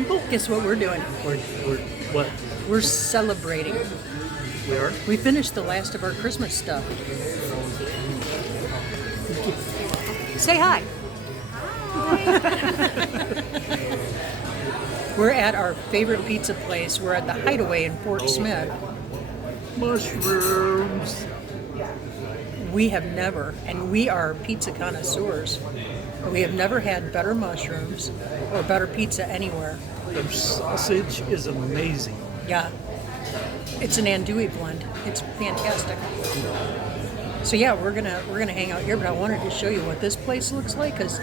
people. Guess what we're doing? We're what? We're celebrating. We are? We finished the last of our Christmas stuff. Say hi. We're at our favorite pizza place. We're at the Hideaway in Fort Smith. Mushrooms. We have never, and we are pizza connoisseurs, but we have never had better mushrooms or better pizza anywhere. The sausage is amazing. Yeah. It's an andouille blend. It's fantastic. So yeah, we're gonna hang out here, but I wanted to show you what this place looks like because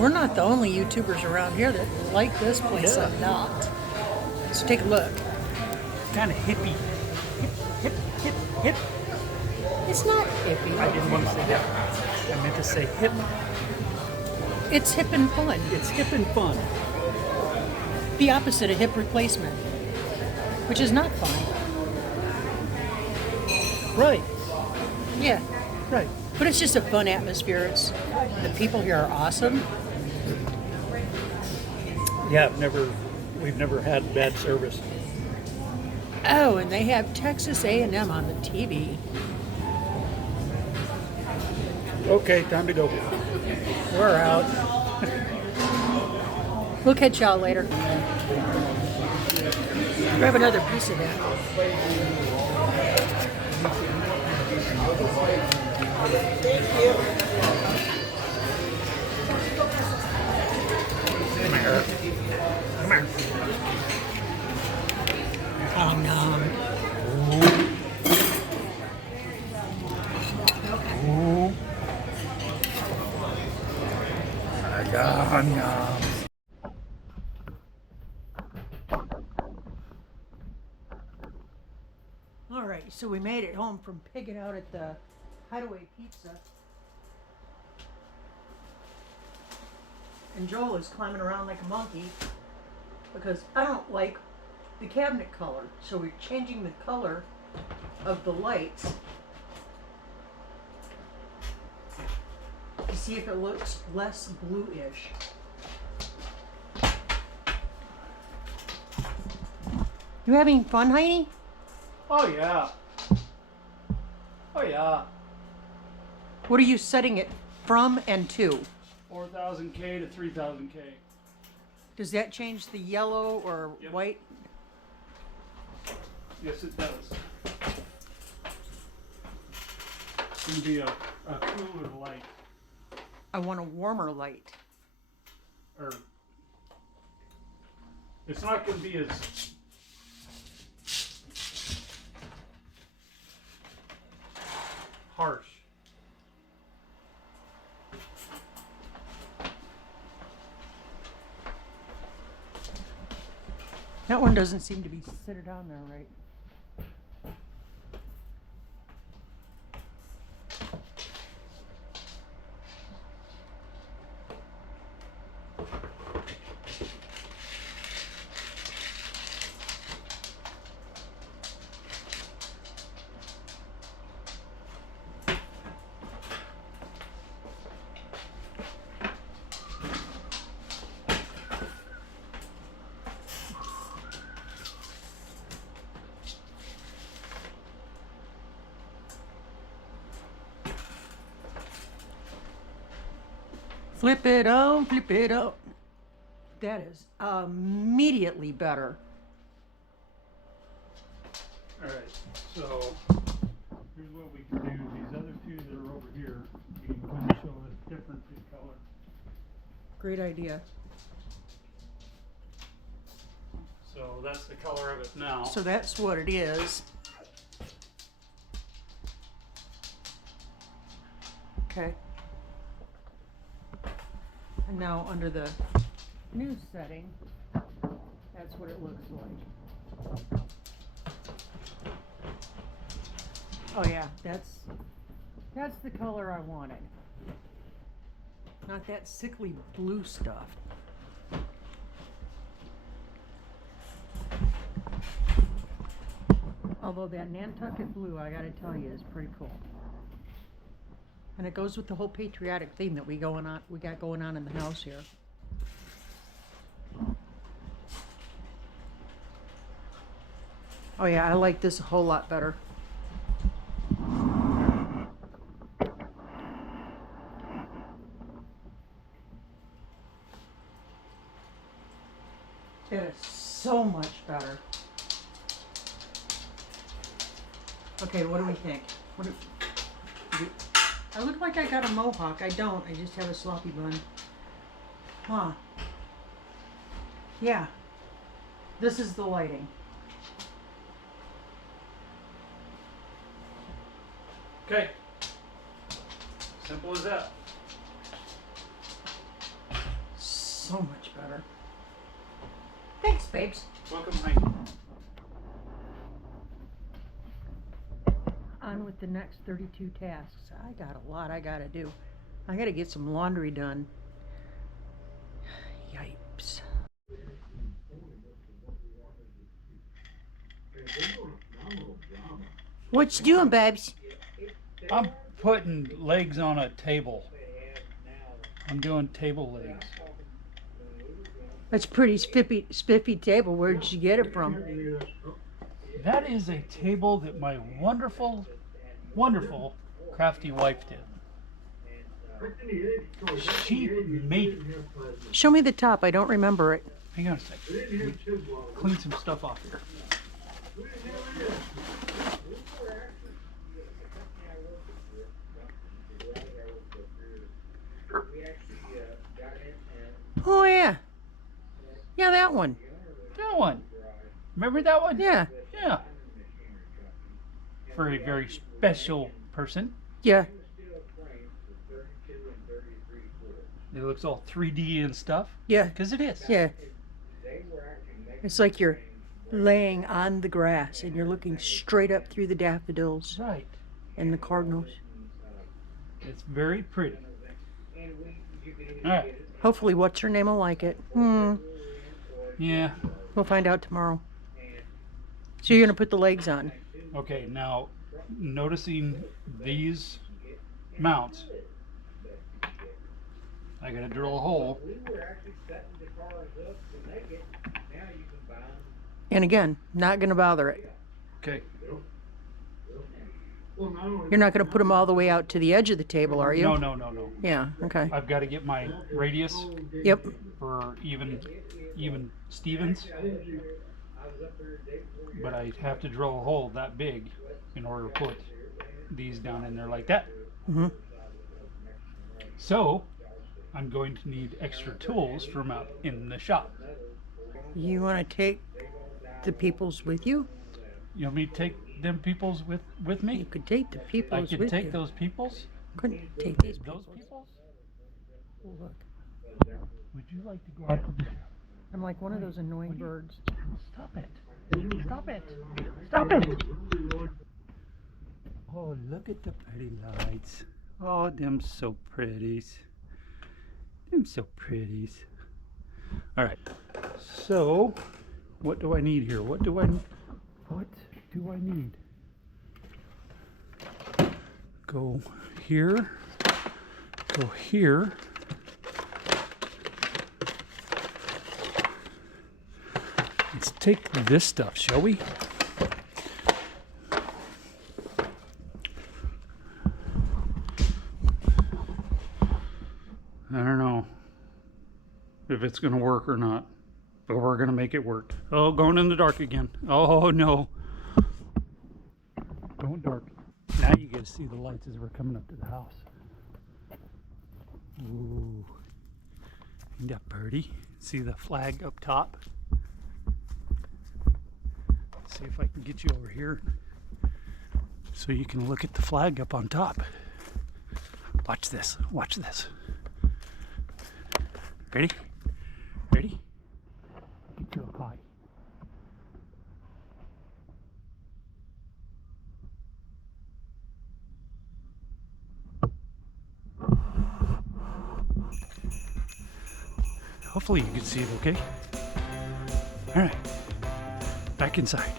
we're not the only YouTubers around here that like this place a lot. So take a look. Kind of hippie. Hip. It's not hippie. I didn't want to say that. I meant to say hip. It's hip and fun. It's hip and fun. The opposite of hip replacement, which is not fun. Right. Yeah. Right. But it's just a fun atmosphere. The people here are awesome. Yeah, we've never had bad service. Oh, and they have Texas A&M on the TV. Okay, time to go. We're out. We'll catch y'all later. Grab another piece of that. Thank you. Come here. Come here. Nom nom. Ooh. Yum. All right, so we made it home from pigging out at the Hideaway Pizza. And Joel is climbing around like a monkey because I don't like the cabinet color. So we're changing the color of the lights to see if it looks less bluish. You having fun, Heidi? Oh yeah. Oh yeah. What are you setting it from and to? 4,000K to 3,000K. Does that change the yellow or Yep. white? Yes, it does. It's going to be a cooler light. I want a warmer light. Or it's not going to be as harsh. That one doesn't seem to be centered on there right. Flip it on, flip it up. That is immediately better. Alright, so here's what we can do. These other two that are over here, we can kind of show a difference in color. Great idea. So that's the color of it now. So that's what it is. Okay. And now under the new setting, that's what it looks like. Oh yeah, that's the color I wanted. Not that sickly blue stuff. Although that Nantucket blue, I gotta tell you, is pretty cool. And it goes with the whole patriotic theme that we got going on in the house here. Oh yeah, I like this a whole lot better. It is so much better. Okay, what do we think? I look like I got a mohawk. I don't. I just have a sloppy bun. Huh. Yeah. This is the lighting. Okay. Simple as that. So much better. Thanks, babes. Welcome, Mike. On with the next 32 tasks. I got a lot I gotta do. I gotta get some laundry done. Yipes. What you doing, babes? I'm putting legs on a table. I'm doing table legs. That's a pretty spiffy table. Where'd you get it from? That is a table that my wonderful, wonderful, crafty wife did. She made it. Show me the top. I don't remember it. Hang on a sec. Clean some stuff off here. Oh yeah. Yeah, that one. That one. Remember that one? Yeah. Yeah. For a very special person. Yeah. It looks all 3D and stuff. Yeah. Because it is. Yeah. It's like you're laying on the grass and you're looking straight up through the daffodils Right. and the cardinals. It's very pretty. All right. Hopefully, what's her name will like it. Yeah. We'll find out tomorrow. So you're gonna put the legs on. Okay, now noticing these mounts, I gotta drill a hole. And again, not gonna bother it. Okay. You're not gonna put them all the way out to the edge of the table, are you? No. Yeah. Okay. I've got to get my radius Yep. for even Stevens, but I have to drill a hole that big in order to put these down in there like that. Mhm. So I'm going to need extra tools from out in the shop. You want to take the peoples with you? You want me to take them peoples with You me? could take the I peoples could with take you. those peoples. Couldn't take these Those peoples. peoples? Look, Would you like to go out to the... I'm like one of those annoying birds. Stop it. Stop it. Stop it. Oh, look at the pretty lights. Oh, them so pretties. Them so pretties. All right. So, what do I need here? What do I need? Go here. Go here. Let's take this stuff, shall we? I don't know if it's going to work or not, but we're going to make it work. Oh, going in the dark again. Oh, no. Going dark. Now you get to see the lights as we're coming up to the house. Ooh. Ain't that pretty? See the flag up top? See if I can get you over here so you can look at the flag up on top. Watch this. Watch this. Ready? Ready? Get you up high. Hopefully you can see it okay. All right. Back inside.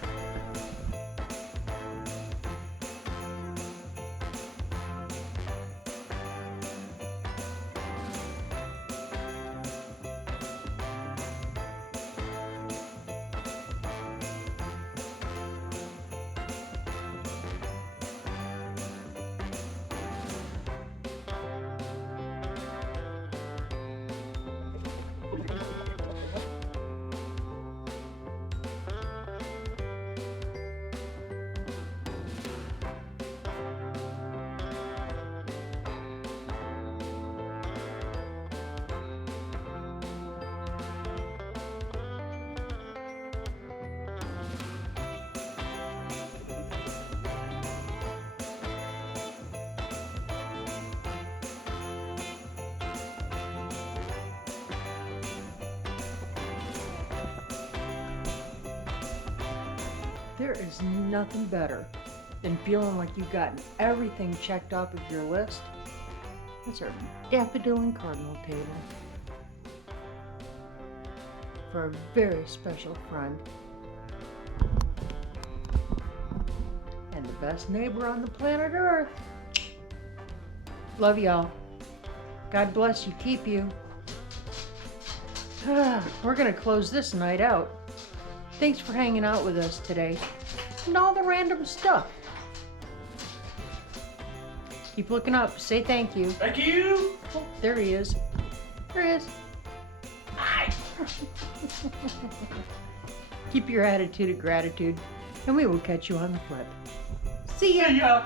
There is nothing better than feeling like you've gotten everything checked off of your list. That's our Daffodil and Cardinal table. For a very special friend. And the best neighbor on the planet Earth. Love y'all. God bless you, keep you. We're gonna close this night out. Thanks for hanging out with us today. And all the random stuff. Keep looking up. Say thank you. Thank you. Oh, there he is. There he is. Hi. Keep your attitude of gratitude, and we will catch you on the flip. See ya. See ya.